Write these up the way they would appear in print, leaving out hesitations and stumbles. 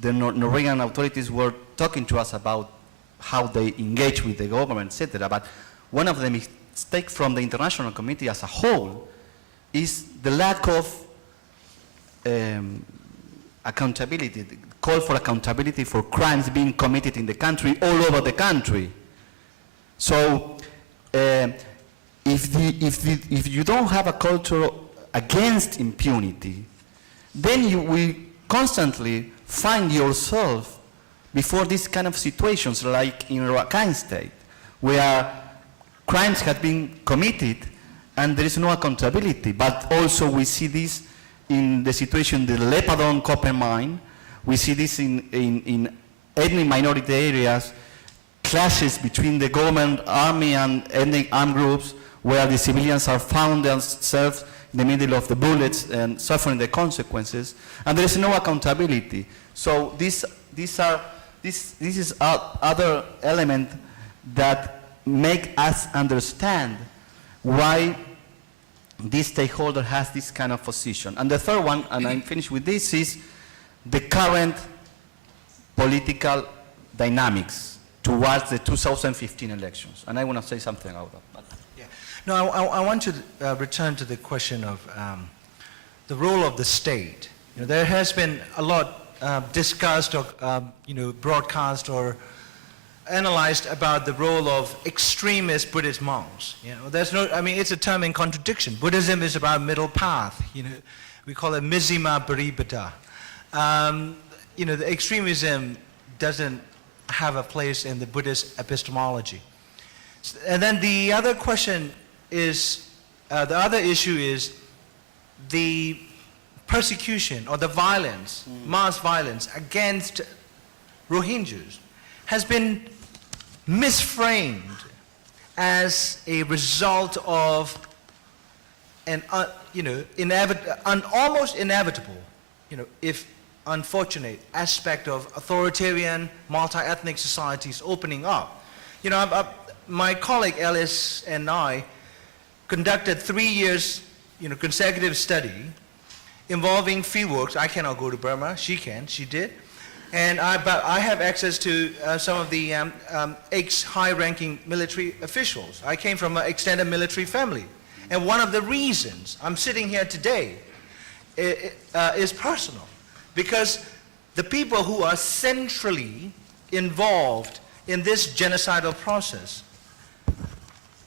the Norwegian authorities were talking to us about how they engage with the government, etc. But one of the mistakes from the international community as a whole is the lack of accountability, the call for accountability for crimes being committed in the country, all over the country. So if you don't have a culture against impunity, then you will constantly find yourself before these kind of situations, like in Rakhine State, where crimes have been committed and there is no accountability. But also we see this in the situation in the Lepadon copper mine. We see this in ethnic minority areas, clashes between the government, army, and ethnic armed groups, where the civilians are found themselves in the middle of the bullets and suffering the consequences, and there is no accountability. So this is other element that make us understand why this stakeholder has this kind of position. And the third one, and I'm finished with this, is the current political dynamics towards the 2015 elections. And I want to say something about that. Yeah. No, I want to return to the question of the role of the state. You know, there has been a lot discussed or broadcast or analyzed about the role of extremist Buddhist monks. You know, there's no, I mean, it's a term in contradiction. Buddhism is about middle path. You know, we call it Mizima Paripata. You know, the extremism doesn't have a place in the Buddhist epistemology. And then the other question is, the other issue is the persecution or the violence, mass violence against Rohingyas has been misframed as a result of an almost inevitable, if unfortunate aspect of authoritarian multi-ethnic societies opening up. My colleague Ellis and I conducted 3 years consecutive study involving fieldworks. I cannot go to Burma, she can, she did. But I have access to some of the high-ranking military officials. I came from an extended military family. And one of the reasons I'm sitting here today is personal. Because the people who are centrally involved in this genocidal process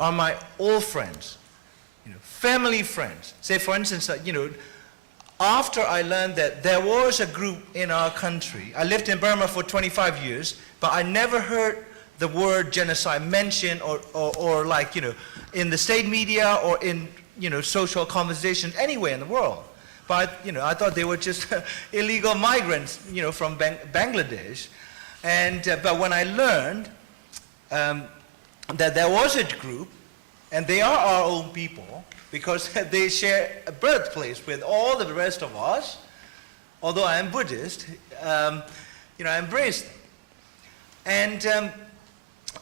are my old friends, family friends. Say, for instance, after I learned that there was a group in our country, I lived in Burma for 25 years, but I never heard the word genocide mentioned or like, in the state media or in, social conversation anywhere in the world. But, I thought they were just illegal migrants, from Bangladesh. But when I learned that there was a group, and they are our own people, because they share a birthplace with all the rest of us, although I am Buddhist, I embraced them. And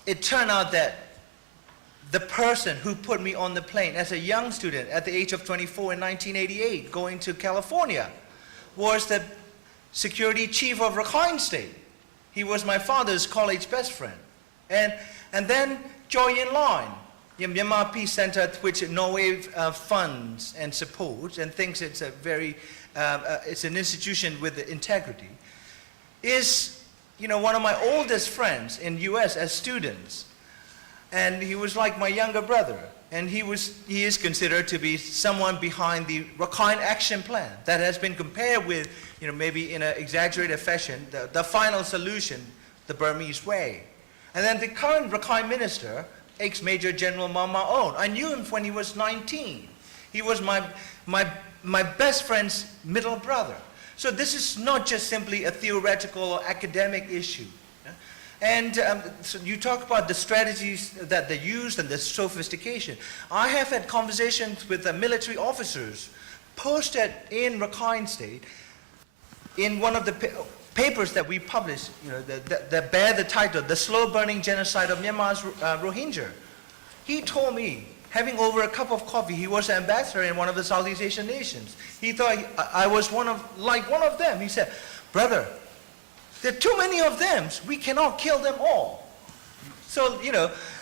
it turned out that the person who put me on the plane as a young student at the age of 24 in 1988 going to California was the security chief of Rakhine State. He was my father's college best friend. And then Choi In-line, the Myanmar Peace Center, which Norway funds and supports and thinks it's a very, it's an institution with integrity, is one of my oldest friends in US as students. And he was like my younger brother. And he is considered to be someone behind the Rakhine Action Plan that has been compared with, maybe in an exaggerated fashion, the final solution, the Burmese way. And then the current Rakhine minister, ex-Major General Mama On, I knew him when he was 19. He was my best friend's middle brother. So this is not just simply a theoretical or academic issue. And so you talk about the strategies that they used and the sophistication. I have had conversations with the military officers posted in Rakhine State in one of the papers that we published, that bear the title, The Slow Burning Genocide of Myanmar's Rohingya. He told me, having over a cup of coffee, he was an ambassador in one of the Southeast Asian nations. He thought I was one of them. He said, brother, There are too many of them. We cannot kill them all. So,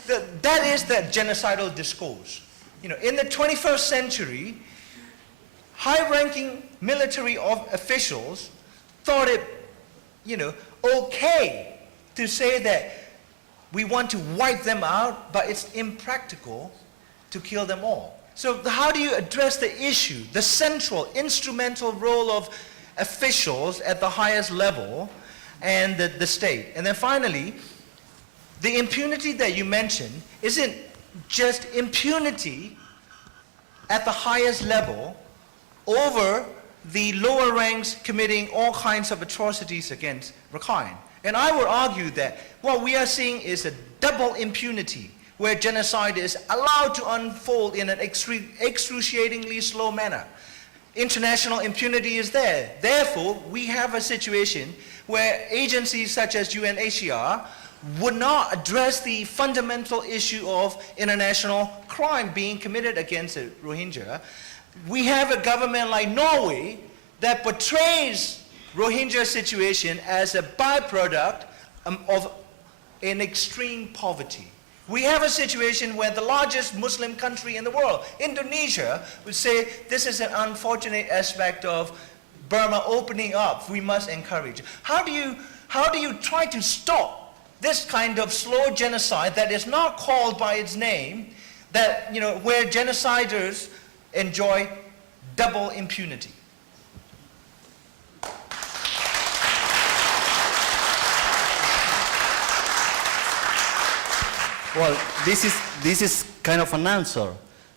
that is the genocidal discourse. In the 21st century, high-ranking military officials thought it, okay to say that we want to wipe them out, but it's impractical to kill them all. So how do you address the issue, the central, instrumental role of officials at the highest level and the state? And then finally, the impunity that you mentioned isn't just impunity at the highest level over the lower ranks committing all kinds of atrocities against Rakhine. And I would argue that what we are seeing is a double impunity, where genocide is allowed to unfold in an excruciatingly slow manner. International impunity is there. Therefore, we have a situation where agencies such as UNHCR would not address the fundamental issue of international crime being committed against the Rohingya. We have a government like Norway that portrays Rohingya situation as a byproduct of an extreme poverty. We have a situation where the largest Muslim country in the world, Indonesia, would say this is an unfortunate aspect of Burma opening up. We must encourage. How do you try to stop this kind of slow genocide that is not called by its name, that where genociders enjoy double impunity? Well, this is kind of an answer.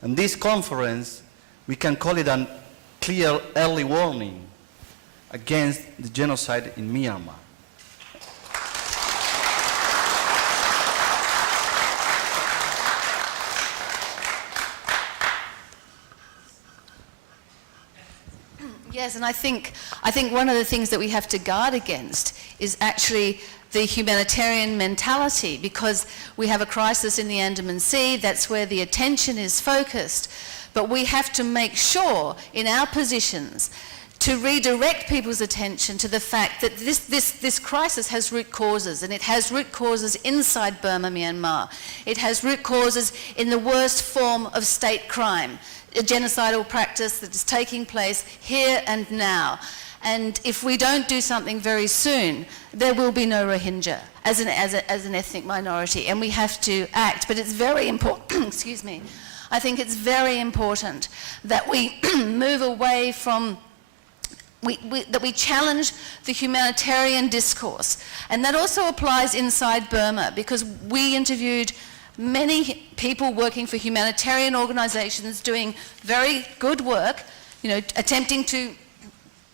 And this conference, we can call it a clear early warning against the genocide in Myanmar. Yes, and I think one of the things that we have to guard against is actually the humanitarian mentality, because we have a crisis in the Andaman Sea. That's where the attention is focused. But we have to make sure in our positions to redirect people's attention to the fact that this crisis has root causes, and it has root causes inside Burma, Myanmar. It has root causes in the worst form of state crime, a genocidal practice that is taking place here and now. And if we don't do something very soon, there will be no Rohingya as an ethnic minority, and we have to act. But it's very important, excuse me, I think it's very important that we move away from, that we challenge the humanitarian discourse. And that also applies inside Burma, because we interviewed many people working for humanitarian organizations doing very good work, attempting to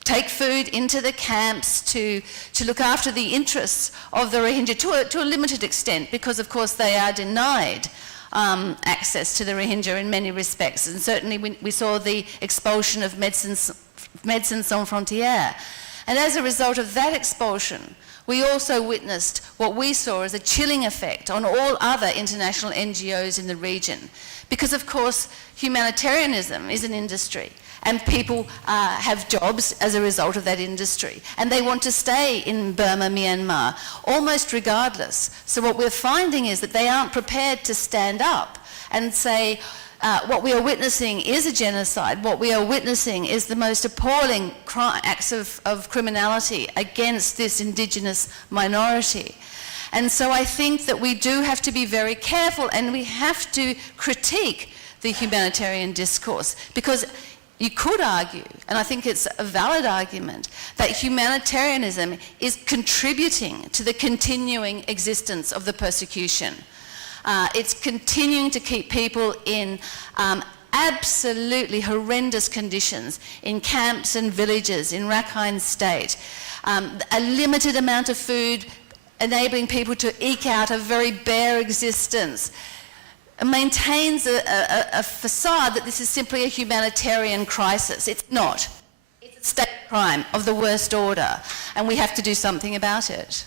take food into the camps, to look after the interests of the Rohingya to a limited extent, because of course they are denied access to the Rohingya in many respects. And certainly we saw the expulsion of Médecins Sans Frontières. And as a result of that expulsion, we also witnessed what we saw as a chilling effect on all other international NGOs in the region. Because of course, humanitarianism is an industry, and people have jobs as a result of that industry. And they want to stay in Burma, Myanmar, almost regardless. So what we're finding is that they aren't prepared to stand up and say, what we are witnessing is a genocide. What we are witnessing is the most appalling acts of criminality against this indigenous minority. And so I think that we do have to be very careful, and we have to critique the humanitarian discourse, because you could argue, and I think it's a valid argument, that humanitarianism is contributing to the continuing existence of the persecution. It's continuing to keep people in absolutely horrendous conditions in camps and villages in Rakhine State. A limited amount of food enabling people to eke out a very bare existence. It maintains a facade that this is simply a humanitarian crisis. It's not. It's a state crime of the worst order, and we have to do something about it.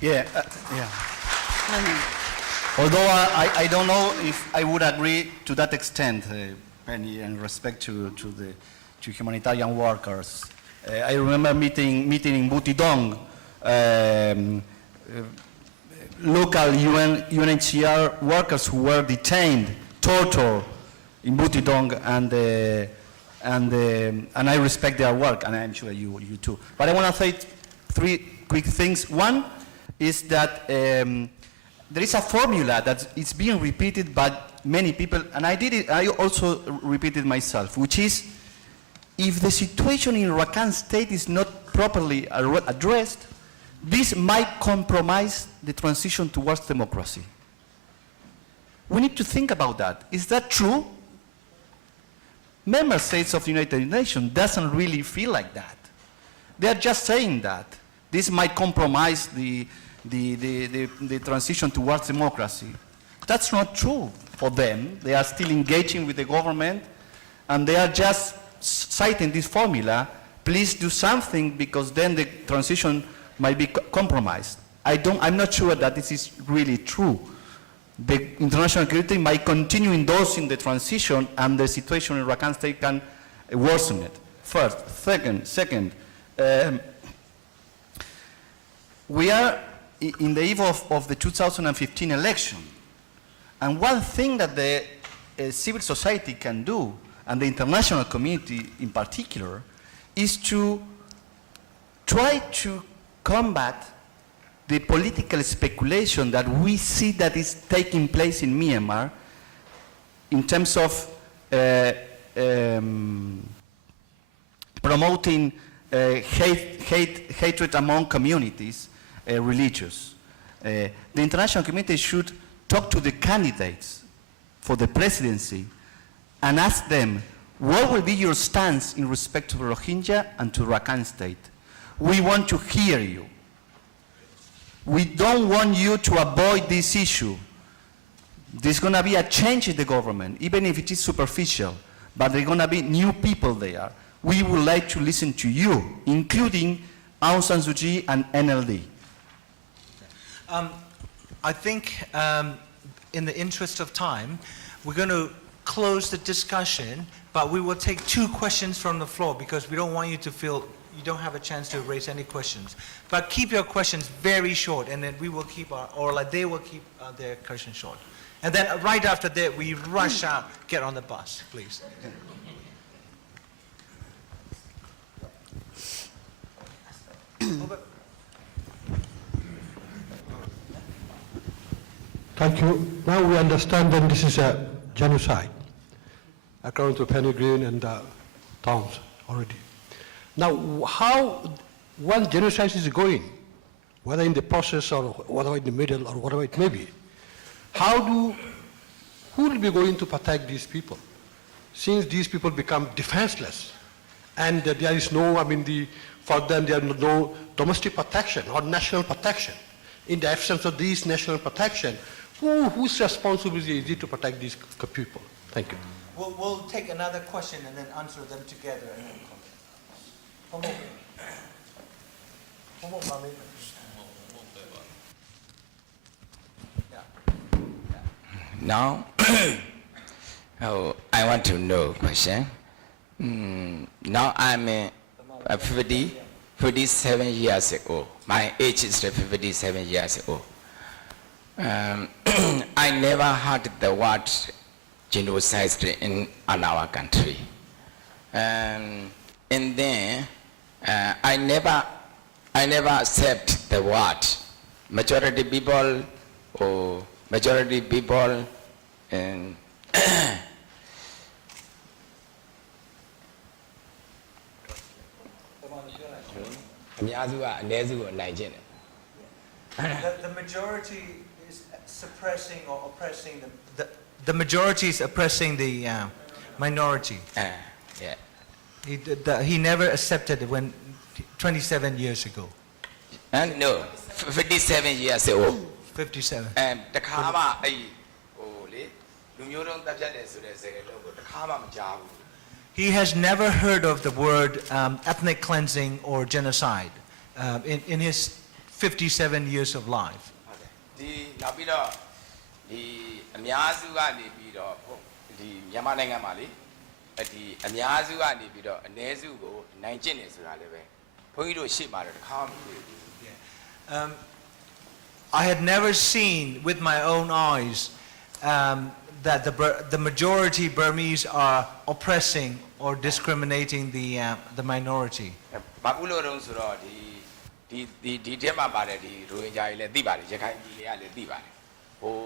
Yeah. Although I don't know if I would agree to that extent, Penny, in respect to humanitarian workers I remember meeting in Butidong, local UNHCR workers who were detained, tortured in Butidong, and I respect their work, and I'm sure you too. But I want to say three quick things. One is that there is a formula that is being repeated by many people, and I also repeated myself, which is, if the situation in Rakhine State is not properly addressed, this might compromise the transition towards democracy. We need to think about that. Is that true? Member states of the United Nations doesn't really feel like that. They're just saying that this might compromise the transition towards democracy. That's not true for them. They are still engaging with the government, and they are just citing this formula. Please do something, because then the transition might be compromised. I'm not sure that this is really true. The international community might continue endorsing the transition, and the situation in Rakhine State can worsen it. First. Second, we are in the eve of the 2015 election. And one thing that the civil society can do, and the international community in particular, is to try to combat the political speculation that we see that is taking place in Myanmar in terms of promoting hatred among communities, religious. The international community should talk to the candidates for the presidency and ask them, what will be your stance in respect to Rohingya and to Rakhine State? We want to hear you. We don't want you to avoid this issue. There's going to be a change in the government, even if it is superficial, but there are going to be new people there. We would like to listen to you, including Aung San Suu Kyi and NLD. I think in the interest of time, we're going to close the discussion, but we will take 2 questions from the floor, because we don't want you to feel you don't have a chance to raise any questions. But keep your questions very short, and then we will keep they will keep their questions short. And then right after that, we rush out, get on the bus, please. Thank you. Now we understand that this is a genocide, according to Penny Green and Tom's already. Now, how one genocide is going, whether in the process or whether in the middle or whatever it may be, who will be going to protect these people? Since these people become defenseless, and there is no, for them there is no domestic protection or national protection. In the absence of these national protection, whose responsibility is it to protect these people? Thank you. We'll take another question and then answer them together. And then Now, I want to know question. Now I'm 57 years old. My age is 57 years old. I never heard the word genocide in our country. And then I never accept the word. Majority people and the majority is suppressing or oppressing the majority is oppressing the minority. Yeah. He never accepted it when 27 years ago. No, 57 years old. 57. He has never heard of the word ethnic cleansing or genocide in his 57 years of life. ဒီအများစုကနေပြီးတော့အ ਨੇ စုကိုနိုင်ကျင့်နေဆိုတာလည်းပဲဘုန်းကြီးတို့ရှေ့မှာတော့တစ်ခါမှမတွေ့ဘူး I had never seen with my own eyes that the majority Burmese are oppressing or discriminating the minority. ဘာလို့လို့တော့ဆိုတော့ဒီထဲမှာပါတယ်ဒီရိုဟင်ဂျာတွေလည်းသိပါတယ်ရခိုင်ပြည်တွေကလည်းသိပါတယ်ဟို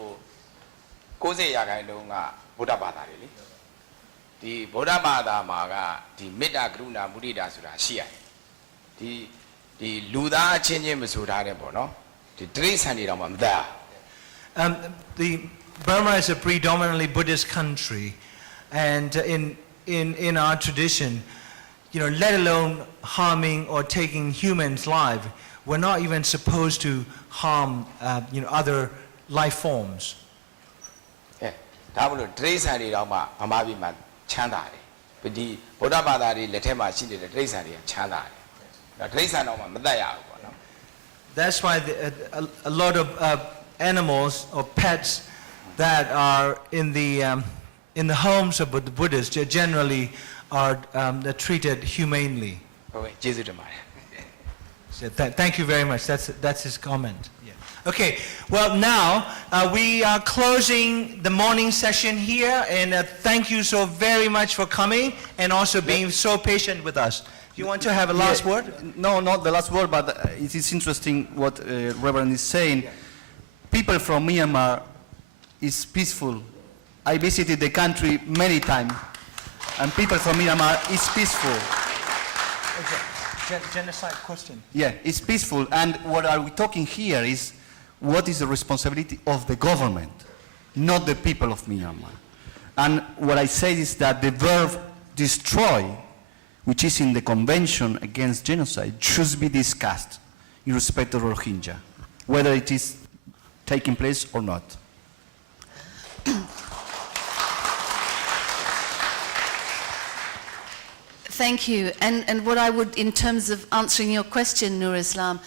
90%ကဗုဒ္ဓဘာသာတွေလေဒီဗုဒ္ဓဘာသာမှာကဒီမေတ္တာကရုဏာမုဒိတာဆိုတာရှိရတယ်ဒီလူသားအချင်းချင်းမဆိုထားတဲ့ပေါ့နော်ဒီတိရစ္ဆာန်တွေတောင်မှမတတ် The Burma is a predominantly Buddhist country, and in our tradition, you know, let alone harming or taking humans' lives, we're not even supposed to harm, you know, other life forms. ဒါမလို့တိရစ္ဆာန်တွေတောင်မှဗမာပြည်မှာချမ်းသာတယ်ဒီဗုဒ္ဓဘာသာတွေလက်ထက်မှာရှိနေတဲ့တိရစ္ဆာန်တွေကချမ်းသာတယ်ဒါတိရစ္ဆာန်တောင်မှမတတ်ရဘူးပေါ့နော် That's why a lot of animals or pets that are in the homes of the Buddhists generally are treated humanely. ဟုတ်ကဲ့ကျေးဇူးတင်ပါတယ် So thank you very much. That's his comment. Yeah. Okay. Well, now we are closing the morning session here, and thank you so very much for coming and also being so patient with us. You want to have a last word? No, not the last word, but it is interesting what Reverend is saying. People from Myanmar is peaceful. I visited the country many times, and people from Myanmar is peaceful. Okay. Genocide question. Yeah, it's peaceful. And what are we talking here is what is the responsibility of the government, not the people of Myanmar. And what I say is that the verb destroy, which is in the Convention Against Genocide, should be discussed in respect of Rohingya, whether it is taking place or not. Thank you. And what I would, in terms of answering your question, Nur Islam,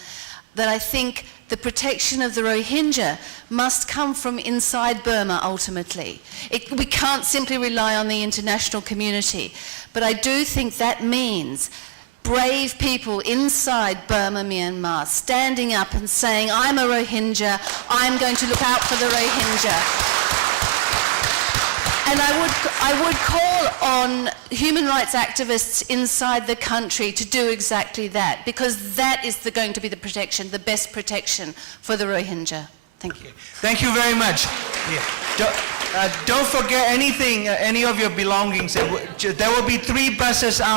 that I think the protection of the Rohingya must come from inside Burma ultimately. We can't simply rely on the international community. But I do think that means brave people inside Burma, Myanmar, standing up and saying, I'm a Rohingya, I'm going to look out for the Rohingya. And I would call on human rights activists inside the country to do exactly that, because that is going to be the protection, the best protection for the Rohingya. Thank you. Thank you very much. Yeah. Don't forget anything, any of your belongings. There will be 3 buses out.